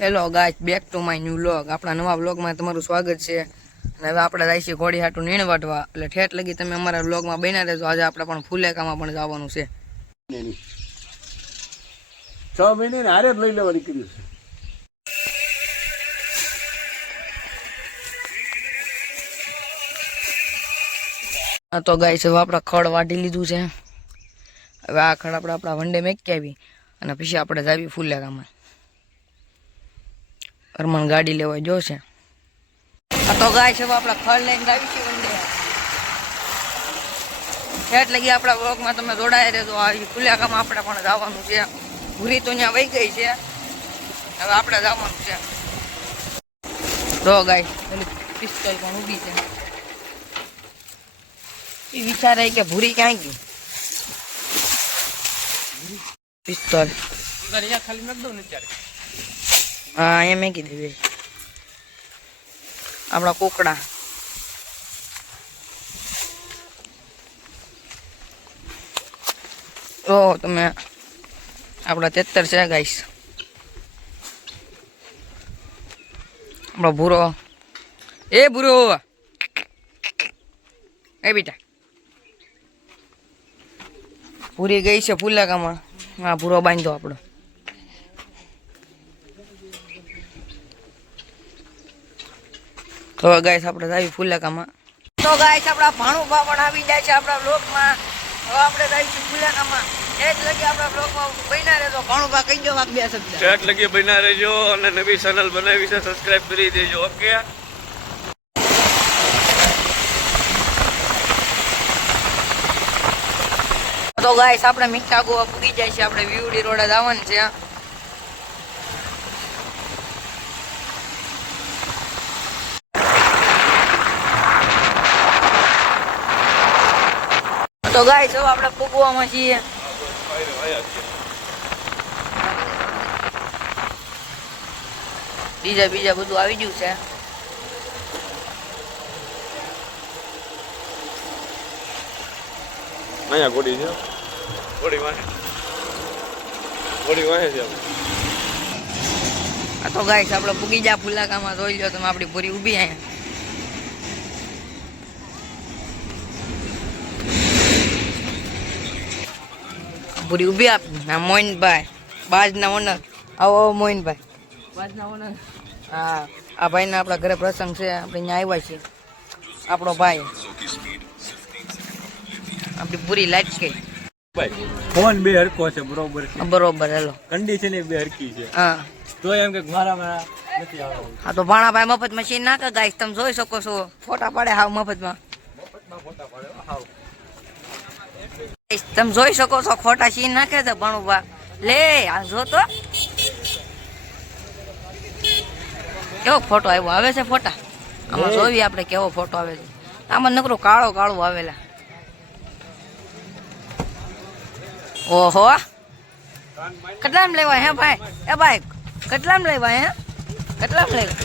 Hello guys, back to my new vlog. આપણા નવા વ્લોગમાં તમારું સ્વાગત છે. અને હવે આપણે જઈશું ઘોડી હાટું નીણ વાટવા. એટલે ઠેઠ લગી તમે અમારા વ્લોગમાં બન્યા રહેજો. આજે આપણે પણ ફુલેકામાં પણ જવાનું છે. 6 મહિને હારે જ લઈ લેવાની કર્યું છે. તો ગાઈસ, હવે આપણે ખડ વાટી લીધું છે. હવે આ ખડ આપણે આપણા વંડે મેકી આવી અને પછી આપણે જાવી ફુલેકામાં. અરમાન ગાડી લેવા જોશે. તો ગાઈસ, હવે આપણે ખડ લઈને જાવી છીએ વંડે. ઠેઠ લગી આપણા વ્લોગમાં તમે જોડાઈ રહેજો. આ ફુલેકામાં આપણે પણ જવાનું છે. ભૂરી તો ત્યાં વહી ગઈ છે. હવે આપણે જવાનું છે. તો ગાઈસ, પેલી પિસ્તોલ પણ ઊભી છે. એ વિચારે કે ભૂરી ક્યાં ગઈ? પિસ્તોલ ખાલી નાખ દઉં ને ત્યારે. હા, અહીંયા મેકી દેવી. આપણા કોકડા તો તમે આપણા 73 છે ગાઈસ. આપણો ભૂરો, એ ભૂરો, એ બેટા પૂરી ગઈ છે ફુલેકામાં. હા, ભૂરો બાંધો આપણો. તો ગાઈસ, આપણે આવી ફુલેકામાં. તો ગાઈસ, આપણા ભાણુભા પણ આવી જાય છે આપણા વ્લોગમાં. હવે આપણે જઈશું ફુલેકામાં. એક લગી આપણા વ્લોગમાં બન્યા રહેજો. ભાણુભા કહી દો વાત બે શબ્દ. ચેટ લગી બન્યા રહેજો અને નવી ચેનલ બનાવી છે, સબસ્ક્રાઇબ કરી દેજો. ઓકે. તો ગાઈસ, આપણે મીઠા ગોવા પૂગી જાય છે. આપણે વીવડી રોડે જવાનું છે. તો ગાઈસ, હવે આપણે પૂગવામાં છીએ. બીજા બધું આવી ગયું છે. અહીંયા ગોડી છે. ગોડી વાહે છે. આ તો ગાઈસ, આપણે પૂગી જા ફુલેકામાં. જોઈ લો તમે, આપણી પૂરી ઊભી અહીંયા. પૂરી ઊભી આપી. ના, મોઈનભાઈ બાજના ઓનર. આવો મોઈનભાઈ બાજના ઓનર. હા, આ ભાઈને આપણા ઘરે પ્રસંગ છે. આપણે અહીંયા આવ્યા છીએ. આપણો ભાઈ આપણી પૂરી લાઈટ કે ફોન બે હરકો છે. બરોબર છે. બરોબર. હેલો, કન્ડિશન બે હરકી છે. હા. તો એમ કે મારા નથી આવવાનું. હા, તો ભાણાભાઈ મફત મશીન નાખે ગાઈસ. તમે જોઈ શકો છો, ફોટા પાડે હાવ મફતમાં. તમે જોઈ શકો છો, ખોટા સીન નાખે છે ભાણુભા. લે આ જો તો કેવો ફોટો આવ્યો. આવે છે ફોટા આમાં. જોવી આપણે કેવો ફોટો આવે છે. આમાં નકરો કાળો કાળો આવેલા. ઓહો, કેટલામ લેવાય હે ભાઈ? એ ભાઈ, કેટલામ લેવાય હે? કેટલામ લેવાય?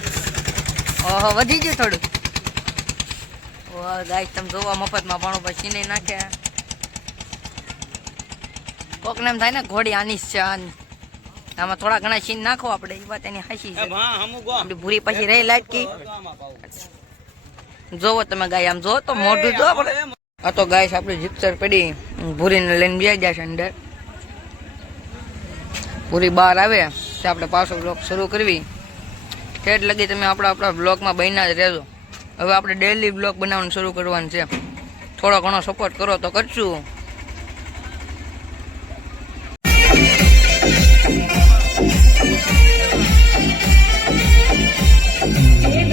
ઓહો, વધી ગયું થોડું. ઓહ ગાઈસ, તમે જોવા મફતમાં ભાણુભા સીને નાખે. કોકને એમ થાય ને ઘોડી આની છે. આમાં થોડા ઘણા સીન નાખો આપણે. એ વાત એની હાસી છે. આપણી ભૂરી પછી રહી લાઈટ કી. જોવો તમે ગાય, આમ જો તો મોઢું જો આપણે. આ તો ગાઈસ, આપણી જીપ્સર પડી ભૂરીને લઈને બેસી જાય છે અંદર. ભૂરી બહાર આવે તો આપણે પાછો બ્લોગ શરૂ કરવી. ઠેઠ લગી તમે આપણા બ્લોગમાં બન્યા જ રહેજો. હવે આપણે ડેલી બ્લોગ બનાવવાનું શરૂ કરવાનું છે. થોડો ઘણો સપોર્ટ કરો તો કરશું.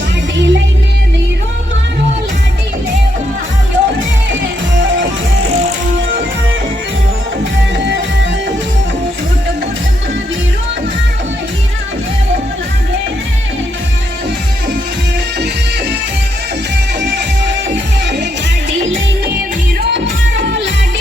ગાડી લઈને વીરો મારો લાડી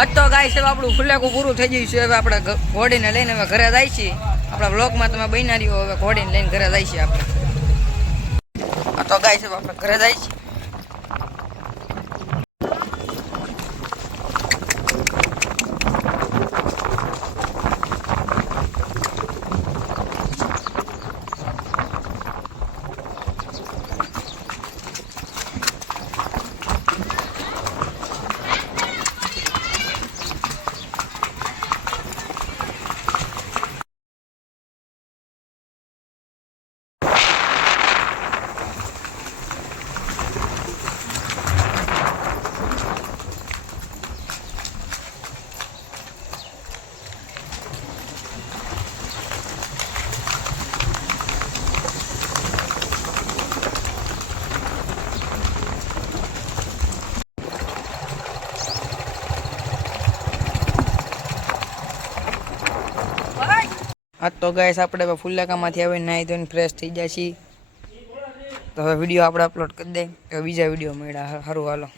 આજ તો ગાય છે આપણું ફુલેકું પૂરું થઈ ગયું છે. હવે આપણે ઘોડીને લઈને હવે ઘરે જાય છીએ. આપણા બ્લોગમાં તમે બન્યા રહ્યો. હવે ઘોડીને લઈને ઘરે જાય છીએ આપણે. આ તો ગાય છે આપણે ઘરે જાય છીએ. આ તો ગાઈસ આપણે ફુલ્લાકામાંથી આવીને નાહી ધોઈને ફ્રેશ થઈ જાય છીએ. તો હવે વિડીયો આપણે અપલોડ કરી દઈએ. હવે બીજા વિડીયો મળ્યા. સારું હાલો.